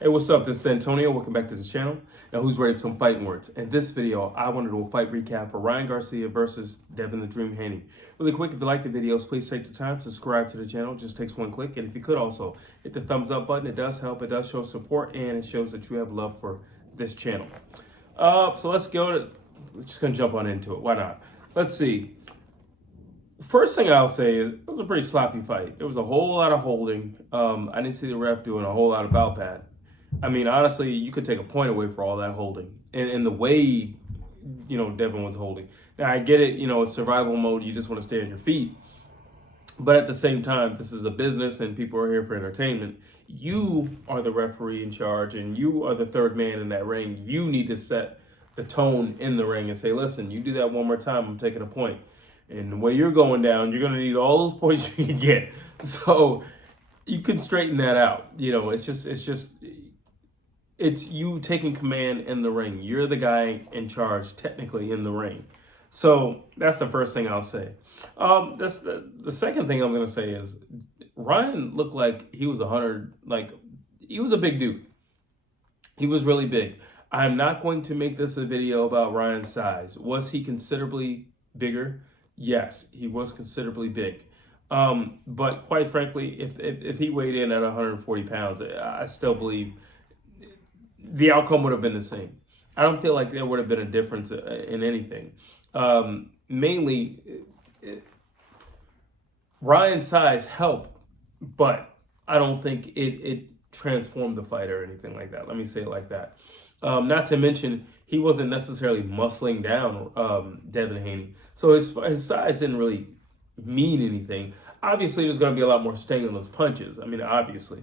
Hey, what's up? This is Antonio. Welcome back to the channel. Now, who's ready for some fighting words? In this video, I want to do a fight recap for Ryan Garcia versus Devin the Dream Haney. Really quick, if you like the videos, please take the time, subscribe to the channel. It just takes one click. And if you could also hit the thumbs up button, it does help. It does show support, and it shows that you have love for this channel. So let's go. We're just going to jump on into it. Why not? Let's see. First thing I'll say is it was a pretty sloppy fight. There was a whole lot of holding. I didn't see the ref doing a whole lot of bout pad. I mean, honestly, you could take a point away for all that holding and the way, Devin was holding. Now, I get it, it's survival mode. You just want to stay on your feet. But at the same time, this is a business and people are here for entertainment. You are the referee in charge and you are the third man in that ring. You need to set the tone in the ring and say, listen, you do that one more time, I'm taking a point. And the way you're going down, you're going to need all those points you can get. So you can straighten that out. It's you taking command in the ring. You're the guy in charge, technically, in the ring. So that's the first thing I'll say. That's the second thing I'm going to say is Ryan looked like he was 100, he was a big dude. He was really big. I'm not going to make this a video about Ryan's size. Was he considerably bigger? Yes, he was considerably big. But quite frankly, if he weighed in at 140 pounds, I still believe the outcome would have been the same. I don't feel like there would have been a difference in anything. Mainly, Ryan's size helped, but I don't think it transformed the fight or anything like that. Let me say it like that. Not to mention, he wasn't necessarily muscling down Devin Haney. So his size didn't really mean anything. Obviously, there's going to be a lot more sting in those punches. I mean, obviously.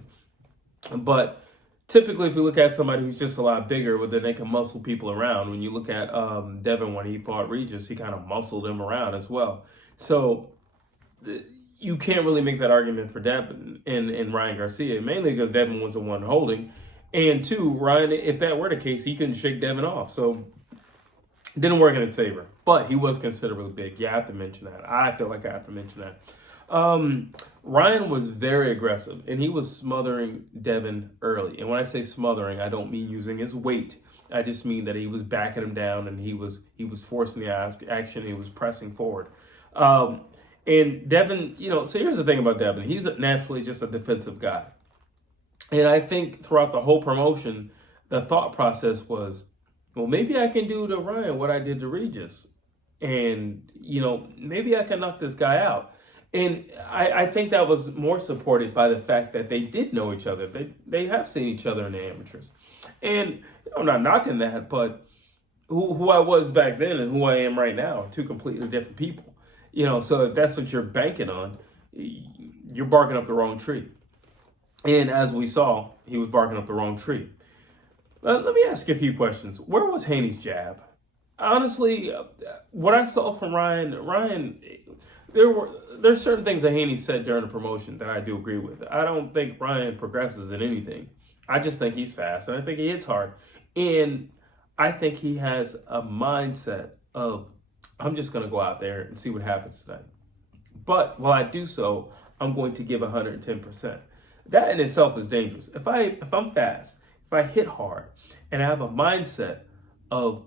But typically, if you look at somebody who's just a lot bigger, well, then they can muscle people around. When you look at Devin when he fought Regis, he kind of muscled him around as well. So you can't really make that argument for Devin and Ryan Garcia, mainly because Devin was the one holding. And two, Ryan, if that were the case, he couldn't shake Devin off. So it didn't work in his favor. But he was considerably big. You have to mention that. I feel like I have to mention that. Ryan was very aggressive, and he was smothering Devin early. And when I say smothering, I don't mean using his weight. I just mean that he was backing him down, and he was forcing the action. He was pressing forward. And Devin, so here's the thing about Devin. He's naturally just a defensive guy. And I think throughout the whole promotion, the thought process was, well, maybe I can do to Ryan what I did to Regis. And, maybe I can knock this guy out. And I think that was more supported by the fact that they did know each other. They have seen each other in the amateurs. And I'm not knocking that, but who I was back then and who I am right now are two completely different people. So if that's what you're banking on, you're barking up the wrong tree. And as we saw, he was barking up the wrong tree. Let me ask you a few questions. Where was Haney's jab? Honestly, what I saw from Ryan, there's certain things that Haney said during the promotion that I do agree with. I don't think Ryan progresses in anything. I just think he's fast, and I think he hits hard. And I think he has a mindset of, I'm just going to go out there and see what happens tonight. But while I do so, I'm going to give 110%. That in itself is dangerous. If I'm fast, if I hit hard, and I have a mindset of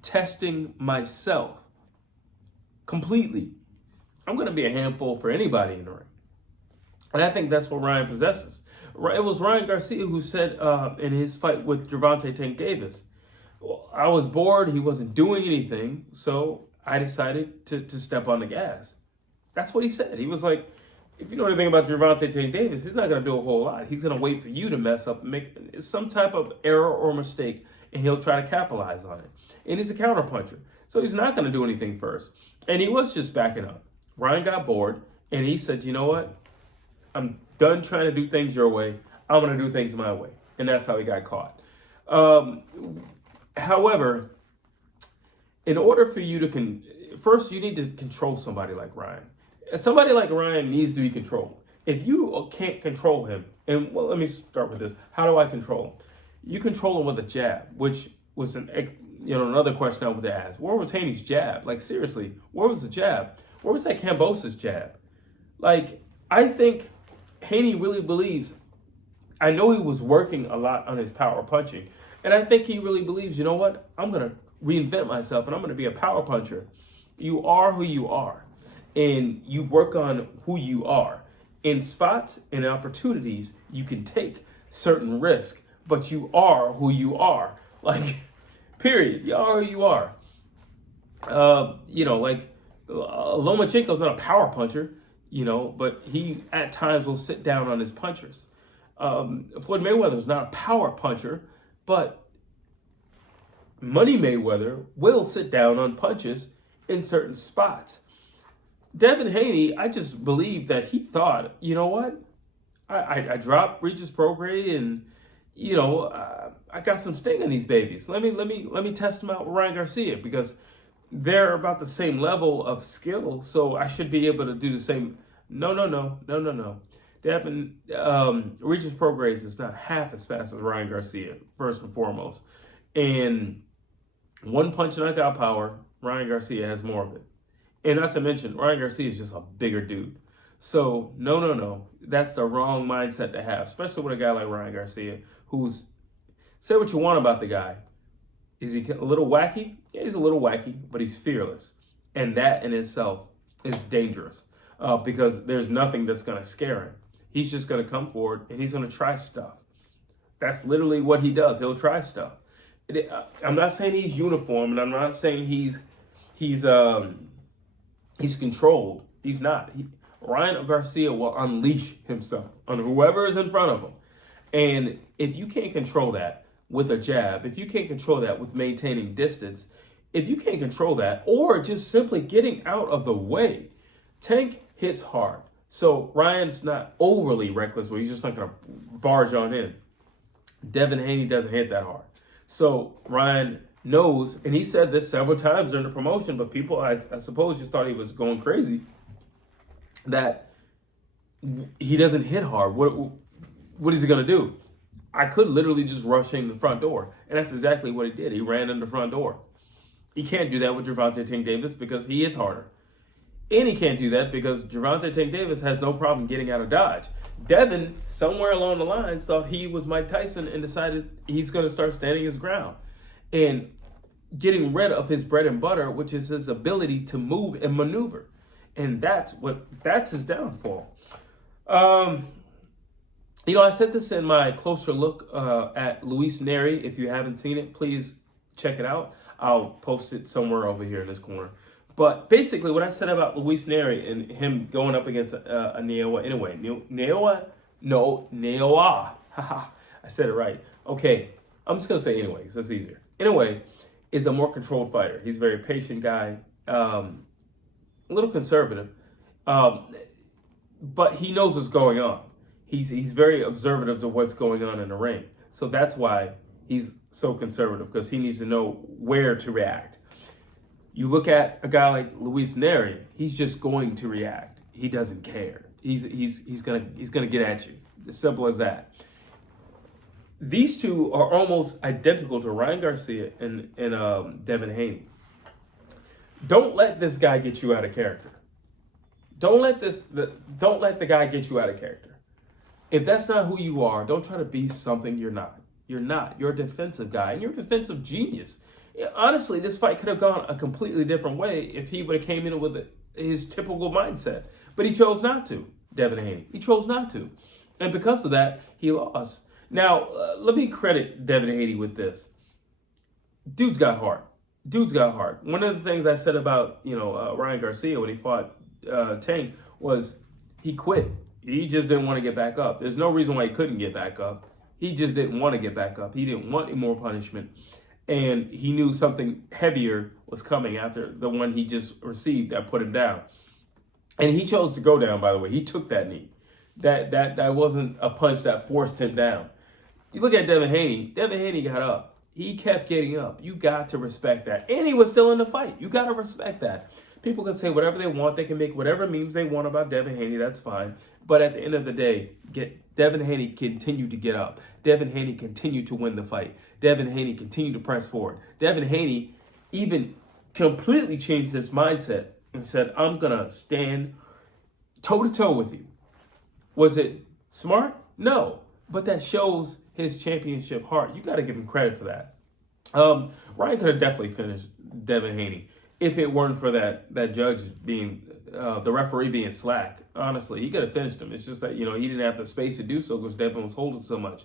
testing myself completely, I'm going to be a handful for anybody in the ring. And I think that's what Ryan possesses. It was Ryan Garcia who said in his fight with Gervonta Tank Davis, well, I was bored, he wasn't doing anything, so I decided to step on the gas. That's what he said. He was like, if you know anything about Gervonta Tank Davis, he's not going to do a whole lot. He's going to wait for you to mess up and make some type of error or mistake, and he'll try to capitalize on it. And he's a counterpuncher, so he's not going to do anything first. And he was just backing up. Ryan got bored, and he said, you know what? I'm done trying to do things your way. I'm going to do things my way. And that's how he got caught. However, in order for you to first, you need to control somebody like Ryan. Somebody like Ryan needs to be controlled. If you can't control him, and well, let me start with this. How do I control him? You control him with a jab, which was another question I would ask. Where was Haney's jab? Like, seriously, where was the jab? Where was that Kambosos jab? Like, I think Haney really believes I know he was working a lot on his power punching. And I think he really believes, you know what? I'm going to reinvent myself and I'm going to be a power puncher. You are who you are. And you work on who you are. In spots and opportunities, you can take certain risk, but you are who you are. Like, period. You are who you are. Lomachenko's not a power puncher, but he at times will sit down on his punchers. Floyd Mayweather's not a power puncher, but Money Mayweather will sit down on punches in certain spots. Devin Haney, I just believe that he thought, you know what? I dropped Regis Prograis and, I got some sting in these babies. Let me test them out with Ryan Garcia because they're about the same level of skill, so I should be able to do the same. No. Devin, Regis Prograis is not half as fast as Ryan Garcia, first and foremost. And one punch knockout power, Ryan Garcia has more of it. And not to mention, Ryan Garcia is just a bigger dude. So, no. That's the wrong mindset to have, especially with a guy like Ryan Garcia, who's, say what you want about the guy. Is he a little wacky? Yeah, he's a little wacky, but he's fearless. And that in itself is dangerous because there's nothing that's going to scare him. He's just going to come forward and he's going to try stuff. That's literally what he does. He'll try stuff. I'm not saying he's uniform, and I'm not saying he's controlled. He's not. Ryan Garcia will unleash himself on whoever is in front of him. And if you can't control that with a jab, if you can't control that with maintaining distance, if you can't control that or just simply getting out of the way, Tank hits hard. So Ryan's not overly reckless where he's just not going to barge on in. Devin Haney doesn't hit that hard. So Ryan knows, and he said this several times during the promotion, but people, I suppose, just thought he was going crazy, that he doesn't hit hard. What is he going to do? I could literally just rush in the front door. And that's exactly what he did. He ran in the front door. He can't do that with Gervonta Tank Davis because he hits harder. And he can't do that because Gervonta Tank Davis has no problem getting out of dodge. Devin, somewhere along the lines, thought he was Mike Tyson and decided he's going to start standing his ground and getting rid of his bread and butter, which is his ability to move and maneuver. And that's his downfall. I said this in my closer look at Luis Neri. If you haven't seen it, please check it out. I'll post it somewhere over here in this corner. But basically, what I said about Luis Neri and him going up against a Naoa, anyway, Naoa. Haha, I said it right. Okay, I'm just gonna say anyway, so it's easier. Anyway, is a more controlled fighter. He's a very patient guy, a little conservative, but he knows what's going on. He's very observative to what's going on in the ring. So that's why he's so conservative, because he needs to know where to react. You look at a guy like Luis Neri, he's just going to react. He doesn't care. He's gonna get at you. As simple as that. These two are almost identical to Ryan Garcia and Devin Haney. Don't let this guy get you out of character. Don't let the guy get you out of character. If that's not who you are, don't try to be something you're not. You're not. You're a defensive guy, and you're a defensive genius. Honestly, this fight could have gone a completely different way if he would have came in with his typical mindset. But he chose not to, Devin Haney. He chose not to. And because of that, he lost. Now, let me credit Devin Haney with this. Dude's got heart. One of the things I said about, Ryan Garcia when he fought Tank was he quit. He just didn't want to get back up. There's no reason why he couldn't get back up. He just didn't want to get back up. He didn't want any more punishment. And he knew something heavier was coming after the one he just received that put him down. And he chose to go down, by the way. He took that knee. That wasn't a punch that forced him down. You look at Devin Haney. Devin Haney got up. He kept getting up. You got to respect that. And he was still in the fight. You got to respect that. People can say whatever they want. They can make whatever memes they want about Devin Haney. That's fine. But at the end of the day, Devin Haney continued to get up. Devin Haney continued to win the fight. Devin Haney continued to press forward. Devin Haney even completely changed his mindset and said, I'm going to stand toe-to-toe with you. Was it smart? No. but that shows his championship heart. You got to give him credit for that. Ryan could have definitely finished Devin Haney if it weren't for that judge being the referee being slack. Honestly, he could have finished him. It's just that he didn't have the space to do so because Devin was holding so much.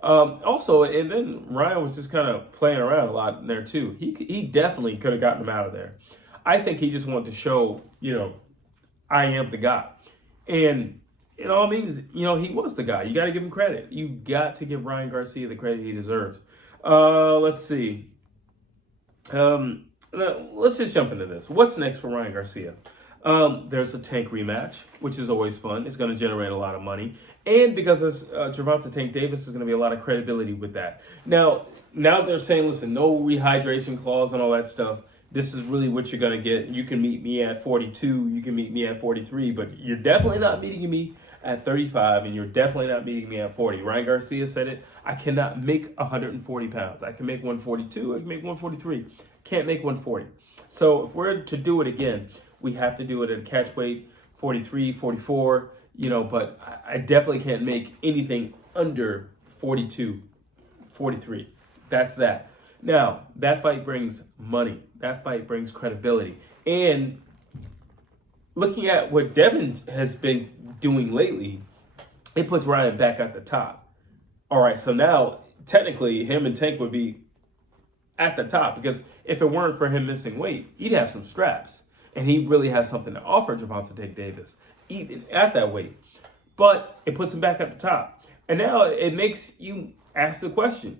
Also, and then Ryan was just kind of playing around a lot there too. He definitely could have gotten him out of there. I think he just wanted to show, I am the guy. And in all means, he was the guy. You got to give him credit. You got to give Ryan Garcia the credit he deserves. Let's see. Let's just jump into this. What's next for Ryan Garcia? There's a Tank rematch, which is always fun. It's going to generate a lot of money. And because it's Gervonta Tank Davis, there's going to be a lot of credibility with that. Now they're saying, listen, no rehydration clause and all that stuff. This is really what you're going to get. You can meet me at 42. You can meet me at 43. But you're definitely not meeting me at 35. And you're definitely not meeting me at 40. Ryan Garcia said it. I cannot make 140 pounds. I can make 142. I can make 143. Can't make 140. So if we're to do it again, we have to do it at a catch weight, 43, 44, but I definitely can't make anything under 42, 43. That's that. Now, that fight brings money. That fight brings credibility. And looking at what Devin has been doing lately, it puts Ryan back at the top. All right, so now, technically, him and Tank would be at the top because if it weren't for him missing weight, he'd have some straps. And he really has something to offer Gervonta Tank Davis, even at that weight. But it puts him back at the top. And now it makes you ask the question,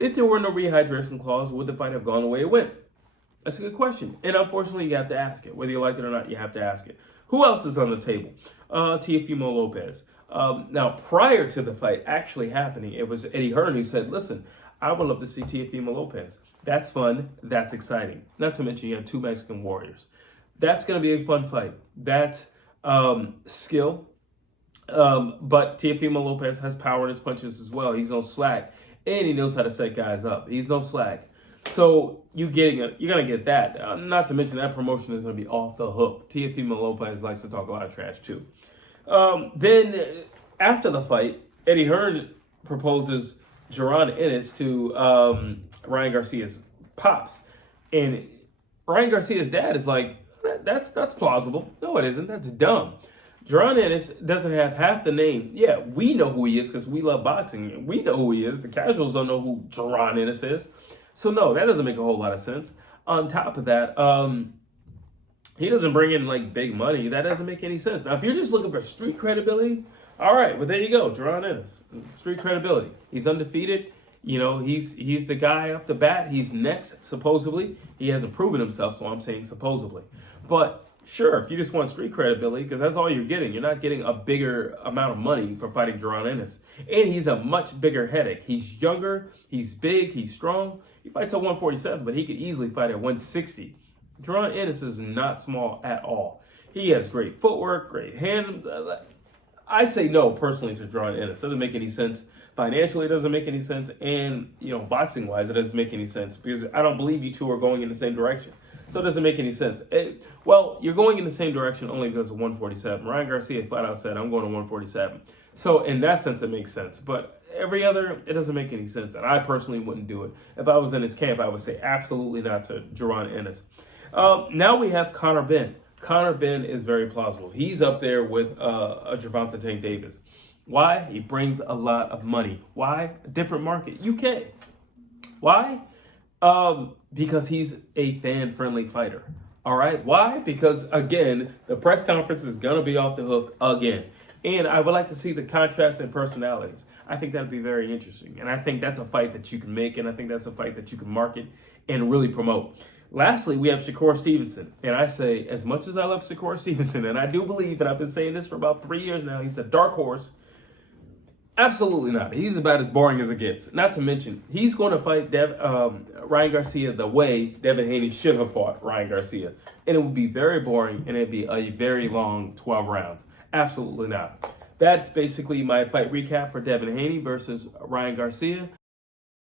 if there were no rehydration clause, would the fight have gone the way it went? That's a good question. And unfortunately, you have to ask it. Whether you like it or not, you have to ask it. Who else is on the table? Teofimo Lopez. Now, prior to the fight actually happening, it was Eddie Hearn who said, listen, I would love to see Teofimo Lopez. That's fun. That's exciting. Not to mention you have two Mexican warriors. That's going to be a fun fight. That's skill. But Teofimo Lopez has power in his punches as well. He's no slack. And he knows how to set guys up. He's no slack. So you're going to get that. Not to mention that promotion is going to be off the hook. Teofimo Lopez likes to talk a lot of trash too. Then after the fight, Eddie Hearn proposes Jaron Ennis to Ryan Garcia's pops. And Ryan Garcia's dad is like, that's plausible. No, it isn't. That's dumb. Jaron Ennis doesn't have half the name. Yeah, we know who he is because we love boxing. We know who he is. The casuals don't know who Jaron Ennis is. So no, that doesn't make a whole lot of sense. On top of that, he doesn't bring in big money. That doesn't make any sense. Now, if you're just looking for street credibility, all right, well there you go, Jaron Ennis, street credibility. He's undefeated. He's the guy up the bat. He's next, supposedly. He hasn't proven himself, so I'm saying supposedly. But sure, if you just want street credibility, because that's all you're getting. You're not getting a bigger amount of money for fighting Jaron Ennis. And he's a much bigger headache. He's younger, he's big, he's strong. He fights at 147, but he could easily fight at 160. Jaron Ennis is not small at all. He has great footwork, great hand. I say no, personally, to Jaron Ennis. Doesn't make any sense. Financially, it doesn't make any sense. And, boxing-wise, it doesn't make any sense. Because I don't believe you two are going in the same direction. So it doesn't make any sense. You're going in the same direction only because of 147. Ryan Garcia flat out said, I'm going to 147. So in that sense, it makes sense. But every other, it doesn't make any sense. And I personally wouldn't do it. If I was in his camp, I would say absolutely not to Jaron Ennis. Now we have Conor Benn. Conor Benn is very plausible. He's up there with Gervonta Tank Davis. Why? He brings a lot of money. Why? A different market. UK. Why? Because he's a fan-friendly fighter. All right? Why? Because, again, the press conference is going to be off the hook again. And I would like to see the contrast in personalities. I think that would be very interesting. And I think that's a fight that you can make, and I think that's a fight that you can market and really promote. Lastly, we have Shakur Stevenson. And I say, as much as I love Shakur Stevenson, and I do believe, and I've been saying this for about 3 years now, he's a dark horse. Absolutely not. He's about as boring as it gets. Not to mention, he's going to fight Ryan Garcia the way Devin Haney should have fought Ryan Garcia. And it would be very boring, and it'd be a very long 12 rounds. Absolutely not. That's basically my fight recap for Devin Haney versus Ryan Garcia.